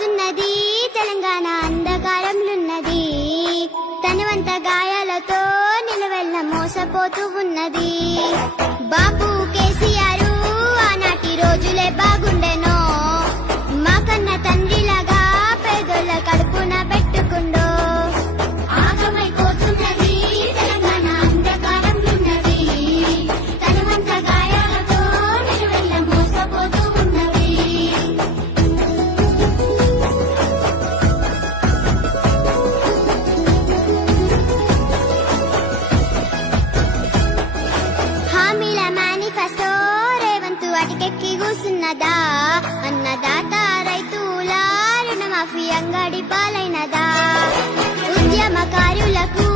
పోతున్నది తెలంగాణ అంధకారంలున్నది తనవంత గాయాలతో నిలవెల్ల మోసపోతూ ఉన్నది బాబు కేసీఆర్ ఆనాటి రోజులే బాగుండెనో మాకన్న తండ్రిలాగా పేదోళ్ళ కడుపున పెట్టుకుండో ఆగమైపోతున్నది తెలంగాణ అంధకారంలున్నది తనవంత గాయాలతో నిలవెల్ల మోసపోతూ ఉన్నది హామీల మేనిఫెస్టో రేవంతు అటికెక్కి కూసున్నదా అన్నదాత రైతుల రుణమాఫీ అంగడి పాలైనదా ఉద్యమకారులకు